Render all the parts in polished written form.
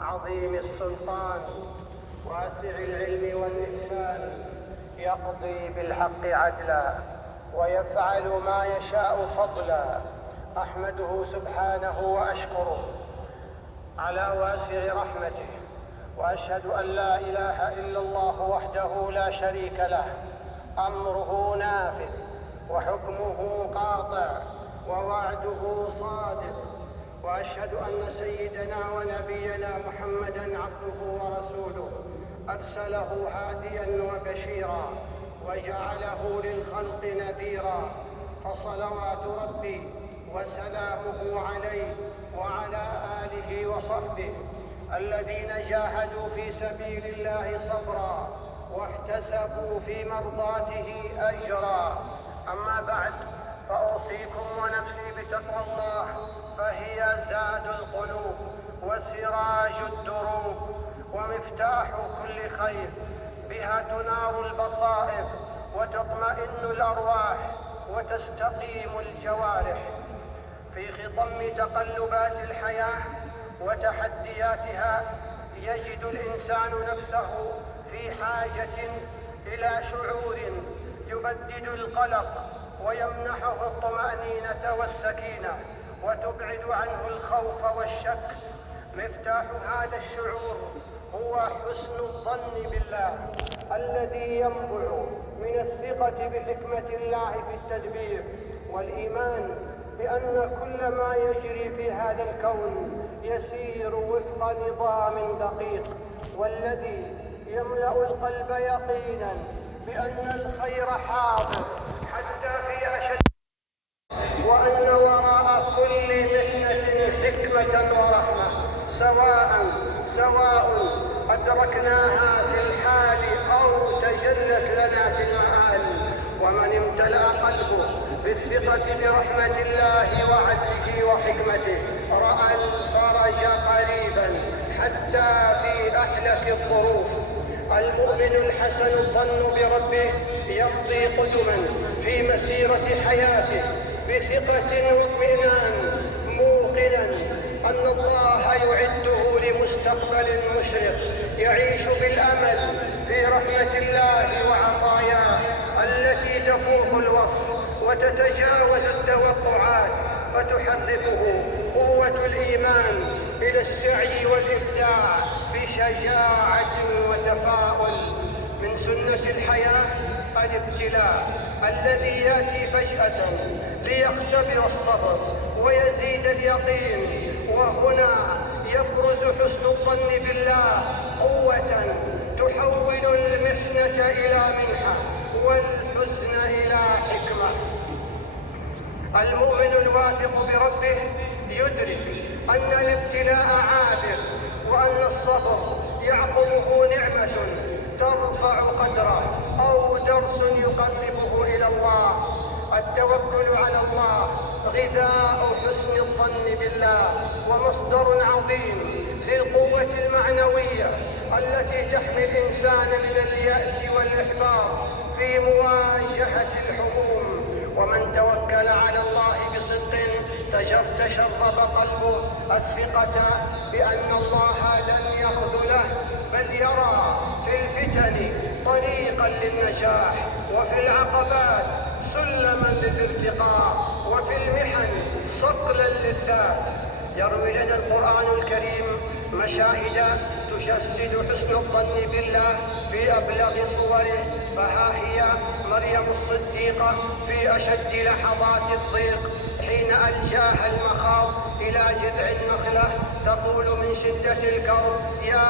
عظيم السلطان واسع العلم والإحسان، يقضي بالحق عدلا ويفعل ما يشاء فضلا. أحمده سبحانه وأشكره على واسع رحمته، وأشهد أن لا إله إلا الله وحده لا شريك له، أمره نافذ وحكمه قاطع ووعده صادق. وأشهد أن سيدنا ونبينا محمدًا عبده ورسوله، أرسله هاديًا وبشيرًا وجعله للخلق نذيرًا، فصلوات ربي وسلامه عليه وعلى آله وصحبه الذين جاهدوا في سبيل الله صبرا واحتسبوا في مرضاته أجرا. أما بعد، فأوصيكم ونفسي بتقوى الله، فهي زاد القلوب وسراج الدروب ومفتاح كل خير. بها تنار البصائر وتطمئن الأرواح وتستقيم الجوارح. في خضم تقلبات الحياة وتحدياتها يجد الإنسان نفسه في حاجة إلى شعور يبدد القلق ويمنحه الطمأنينة والسكينة وتبعد عنه الخوف والشك. مفتاح هذا الشعور هو حسن الظن بالله الذي ينبع من الثقة بحكمة الله في التدبير، والإيمان بأن كل ما يجري في هذا الكون يسير وفق نظام دقيق، والذي يملأ القلب يقينا بأن الخير حاضر حتى في أشد، وأن وراء كل محنة حكمة ورحمة، سواء أدركناها في الحال أو تجلت لنا في المآل. ومن امتلأ قلبه بالثقة برحمة الله وعدله وحكمته رأى الفرج قريبا حتى في أحلك الظروف. المؤمن الحسن الظن بربه يمضي قدما في مسيرة حياته بثقة واطمئنان، موقنا أن الله يعده لمستقبل مشرق، يعيش بالأمل في رحمة الله وعطاياه التي تفوق الوصف وتتجاوز التوقعات، فتحركه قوة الإيمان إلى السعي والإبداع بشجاعة وتفاؤل. من سنة الحياة الابتلاء الذي يأتي فجأة ليختبر الصبر ويزيد اليقين، وهنا يبرز حسن الظن بالله قوة تحول المحنة إلى منحة والحزن إلى حكمة. المؤمن الواثق بربه يدرك أن الابتلاء عابر، وأن الصبر يعقبه نعمة ترفع قدره أو درس يقربه إلى الله. التوكل على الله غذاء حسن الظن بالله ومصدر عظيم للقوة المعنوية التي تحمي الإنسان من اليأس والإحباط في مواجهة الحموم. ومن توكل على الله بصدق تشرب قلبه الثقة بأن الله لن يخذله، بل يرى في الفتن طريقا للنجاح، وفي العقبات سلما للارتقاء، وفي المحن صقلا للذات. يروي لنا القرآن الكريم مشاهد تجسد حسن الظن بالله في أبلغ صوره. فها هي مريم الصديقة في أشد لحظات الضيق حين ألجاها المخاض إلى جذع النخلة تقول من شدة الكرب: يا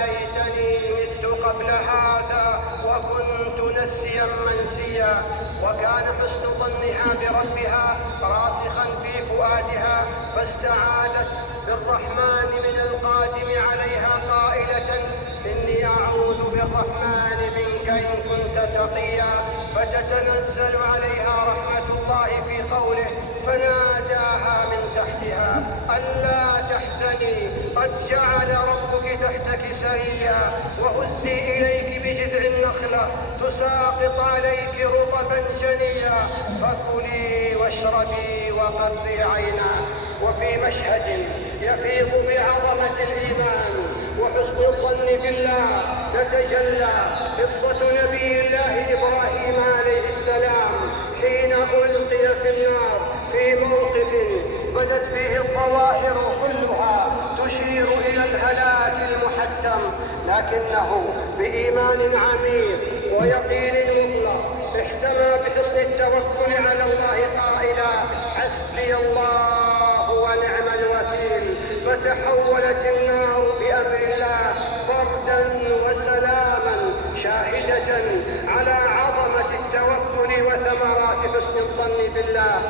ليتني مت قبل هذا وكنت نسيا منسيا. وكان حسن ظنها بربها راسخا في فؤادها، فاستعاذت بالرحمن من القادم عليها قائلة: إني أعوذ بالرحمن منك إن كنت تقيا. فتتنزل عليها رحمة الله في قوله: فناداها من تحتها ألا تحزني قد جعل ربك تحتك سريا، وهزي إليك بجذع النخلة تساقط عليك رطبا جنيا، فكلي واشربي وقري عينا. وفي مشهد يفيض بعظمة الإيمان بالله تتجلى قصة نبي الله إبراهيم عليه السلام حين ألقي في النار في موقف بدت فيه الظواهر كلها تشير إلى الهلاك المحتم، لكنه بإيمان عميق ويقين مطلق احتمى بحسن التوكل على الله قائلا: حسبي الله ونعم الوكيل. فتحولت النار بأمر الله بردا وسلاما، شاهدة على عظمة التوكل وثمرات حسن الظن بالله.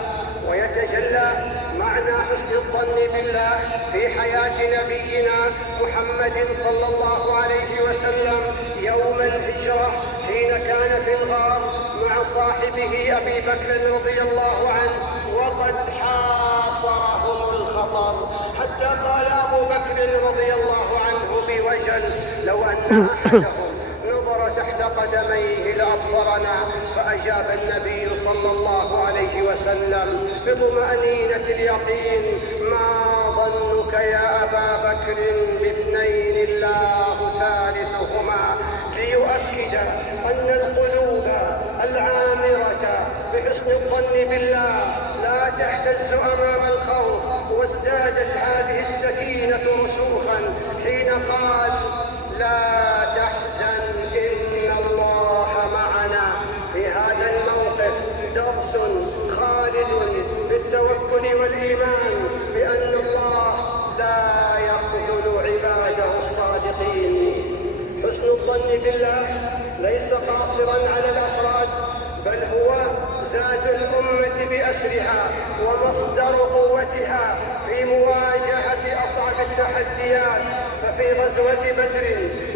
ويتجلى معنى حسن الظن بالله في حياة نبينا محمد صلى الله عليه وسلم يوم الهجرة حين كان في الغار مع صاحبه أبي بكر رضي الله عنه، وقد حاصرهم الخطر حتى قال أبو بكر رضي الله عنه بوجل: لو أن أحدهم نظر تحت قدميه لأبصرنا. فأجاب النبي صلى الله عليه وسلم بطمأنينة اليقين: ما ظنك يا أبا بكر باثنين الله ثالثهما، ليؤكد أن القلوب العامرة بحسن الظن بالله لا تهتز أمام الخوف. وازدادت هذه السكينة رسوخا حين قال: لا تحزن إن الله معنا. في هذا الموقف درس خالد بالتوكل والإيمان بأن الله لا يخذل عباده الصادقين. حسن الظن بالله ليس قاصرا على الأفراد، بل هو زاد الأمة بأسرها ومصدر قوتها في مواجهة أصعب التحديات. ففي غزوة بدر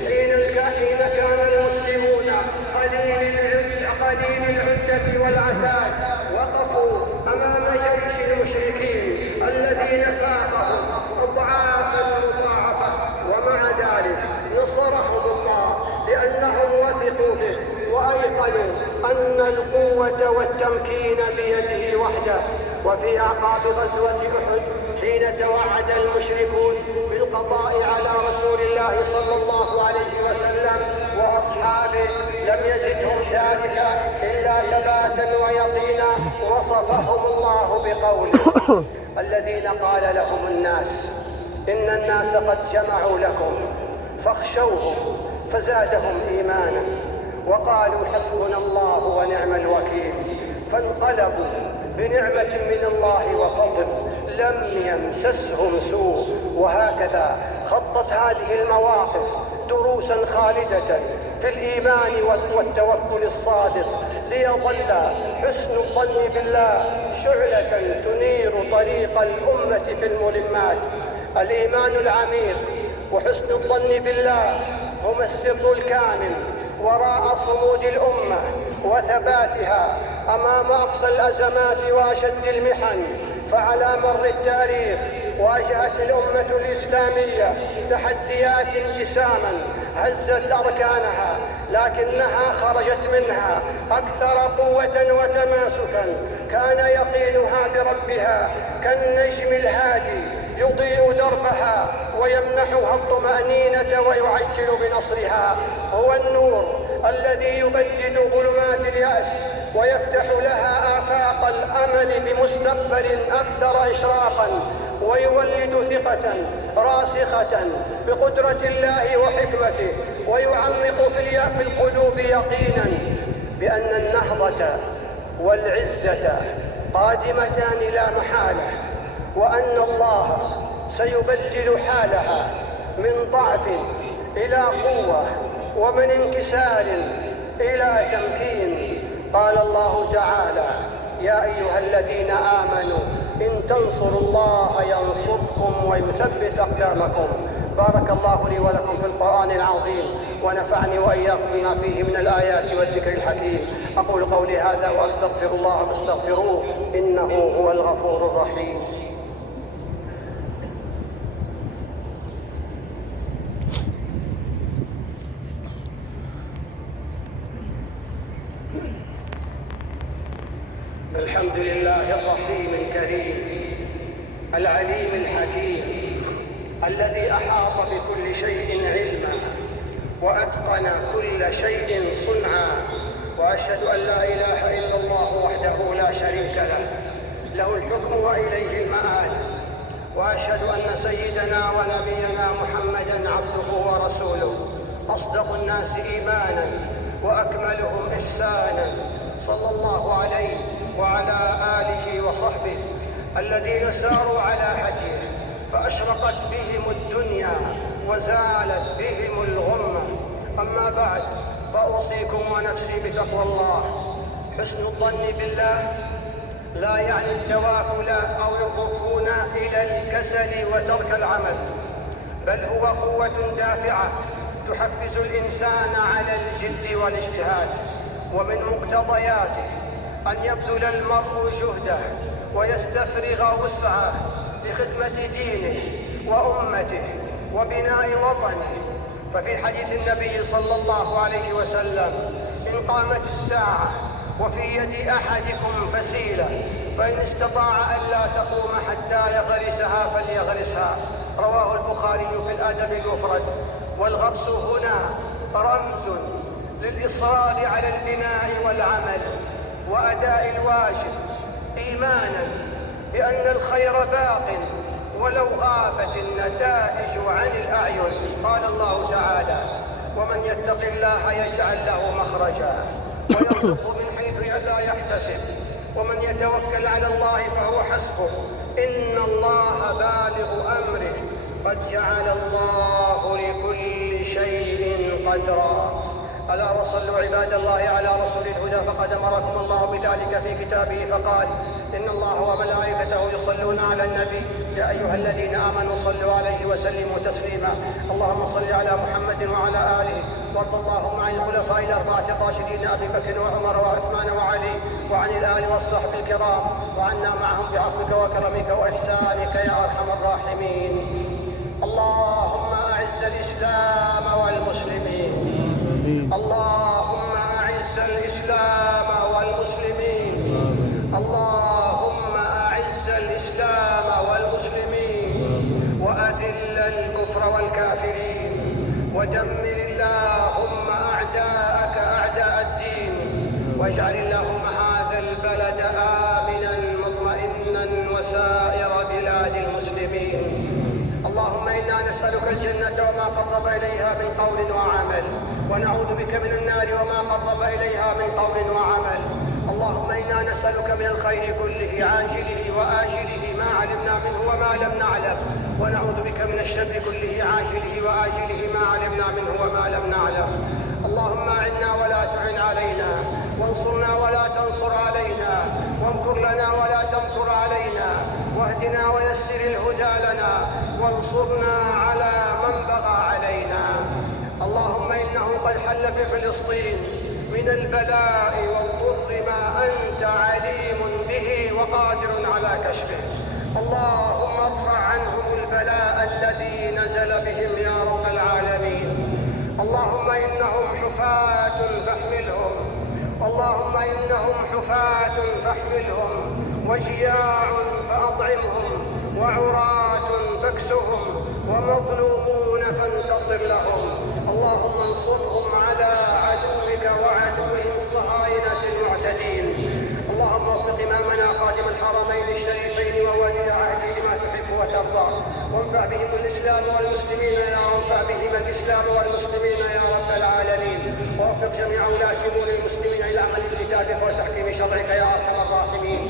حين كان المسلمون قليل العدة والعتاد، وقفوا أمام جيش المشركين الذين فاقهم أضعافا مضاعفة، ومع ذلك نصرهم الله لأنهم وثقوا به وأيقنوا أن القوة والتمكين بيده وحده. وفي أعقاب غزوة أحد حين توعد المشركون بالقضاء على رسول الله صلى الله عليه وسلم وأصحابه لم يزدهم ذلك إلا ثباتا ويقينا، وصفهم الله بقوله: الذين قال لهم الناس إن الناس قد جمعوا لكم فاخشوهم فزادهم إيمانا وقالوا حسبنا الله ونعم الوكيل. فانقلبوا بنعمة من الله وفضل لم يمسسهم سوء. وهكذا خطت هذه المواقف دروسا خالدة في الإيمان والتوكل الصادق، ليظل حسن الظن بالله شعلة تنير طريق الأمة في الملمات. الإيمان العميق وحسن الظن بالله هما السر الكامل وراء صمود الأمة وثباتها أمام أقصى الأزمات وأشد المحن. فعلى مر التاريخ واجهت الأمة الإسلامية تحديات جساما هزت أركانها، لكنها خرجت منها أكثر قوة وتماسكا. كان يقينها بربها كالنجم الهادي يضيء دربها ويمنحها الطمأنينة ويعجل بنصرها. هو النور الذي يبدد ظلمات اليأس ويفتح لها آفاق الأمل بمستقبل أكثر إشراقا، ويولد ثقة راسخة بقدرة الله وحكمته، ويعمق في القلوب يقينا بأن النهضة والعزة قادمتان لا محالة، وأن الله سيبدل حالها من ضعف إلى قوة ومن انكسار إلى تمكين. قال الله تعالى: يا أيها الذين آمنوا إن تنصروا الله ينصركم ويثبت أقدامكم. بارك الله لي ولكم في القرآن العظيم، ونفعني وإياكم بما فيه من الآيات والذكر الحكيم. أقول قولي هذا وأستغفر الله فاستغفروه إنه هو الغفور الرحيم. الحمد لله الرحيم الكريم العليم الحكيم الذي أحاط بكل شيء علما وأتقن كل شيء صنعا، وأشهد أن لا إله إلا الله وحده لا شريك له، له الحكم وإليه المآل. وأشهد أن سيدنا ونبينا محمدًا عبده ورسوله، أصدق الناس إيمانًا وأكملهم إحسانًا، صلى الله عليه وعلى آله وصحبه الذين ساروا على هديه فأشرقت بهم الدنيا وزالت بهم الغمة. أما بعد، فأوصيكم ونفسي بتقوى الله. حسن الظن بالله لا يعني التواكل أو الركون إلى الكسل وترك العمل، بل هو قوة دافعة تحفز الإنسان على الجد والاجتهاد. ومن مقتضياته أن يبذل المرء جهده ويستفرغ وسعه لخدمة دينه وأمته وبناء وطنه. ففي حديث النبي صلى الله عليه وسلم: إن قامت الساعة وفي يد أحدكم فسيلة فإن استطاع ألا تقوم حتى يغرسها فليغرسها. رواه البخاري في الأدب المفرد. والغرس هنا رمز للإصرار على البناء والعمل وأداء الواجب، إيمانا بأن الخير باق ولو غابت النتائج عن الأعين. قال الله تعالى: ومن يتق الله يجعل له مخرجا ويرزقه من حيث لا يحتسب ومن يتوكل على الله فهو حسبه إن الله بالغ أمره قد جعل الله لكل شيء قدرا. ألا وصلوا عباد الله على رسول الهدى، فقد أمركم الله بذلك في كتابه فقال: إن الله وملائكته يصلون على النبي يا أيها الذين آمنوا صلوا عليه وسلموا تسليما. اللهم صل على محمد وعلى آله، وارض اللهم عن الخلفاء الأربعة الراشدين أبي بكر وعمر وعثمان وعلي، وعن الآل والصحب الكرام، وعنا معهم بعفوك وكرمك وإحسانك يا أرحم الراحمين. اللهم أعز الإسلام والمسلمين. اللهم أعز الإسلام والمسلمين. اللهم أعز الإسلام والمسلمين وأذل الكفر والكافرين، ودمر اللهم أعداءك أعداء الدين، واجعل اللهم هذا البلد آمنا مطمئنا وسائر بلاد المسلمين. اللهم إنا نسألك الجنة وما قرب إليها من قول وعمل، ونعوذ بك من النار وما قرب إليها من قول وعمل. اللهم إنا نسألك من الخير كله عاجله وآجله ما علمنا منه وما لم نعلم، ونعوذ بك من الشر كله عاجله وآجله ما علمنا منه وما لم نعلم. اللهم أعنا ولا تعن علينا، وانصرنا ولا تنصر علينا، وامكر لنا ولا تمكر علينا، واهدنا ويسر الهدى لنا، وانصرنا على من بغى علينا. اللهم إنه قد حل في فلسطين من البلاء والضر ما أنت عليم به وقادر على كشفه. اللهم ارفع عنهم البلاء الذي نزل بهم يا رب العالمين. اللهم إنهم حفاة فاحملهم، اللهم إنهم حفاة فاحملهم، وجياع فأطعمهم، وعراة فاكسهم، ومظلومون فانتصر لهم. اللهم انصرهم على عدوك وعدوهم الصهاينة المعتدين. اللهم وفق إمامنا خادم الحرمين الشريفين وولي عهده لما تحب وترضى، وانفع بهم الإسلام والمسلمين يا وانفع بهم الإسلام والمسلمين يا رب العالمين. ووفق جميع ولاة أمور المسلمين إلى عمل كتابك وتحكيم شرعك يا أرحم الراحمين.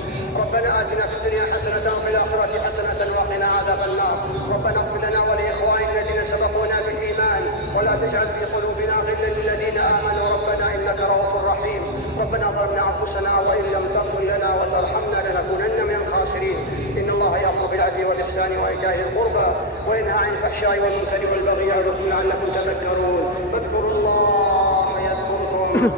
ربنا آتنا في الدنيا حسنة وفي الآخرة حسنة وقنا عذاب النار. ربنا اغفر لنا ولإخواننا الذين سبقونا بالإيمان، ولا تجعل في قلوبنا غلا للذين آمنوا ربنا إنك رؤوف رحيم. ربنا ظلمنا أنفسنا وإن لم تغفر لنا وترحمنا لنكونن من الخاسرين. إن الله يأمر بالعدل والإحسان وإيتاء ذي القربى وينهى عن الفحشاء والمنكر والبغي يعظكم لعلكم تذكرون. فاذكروا الله يذكركم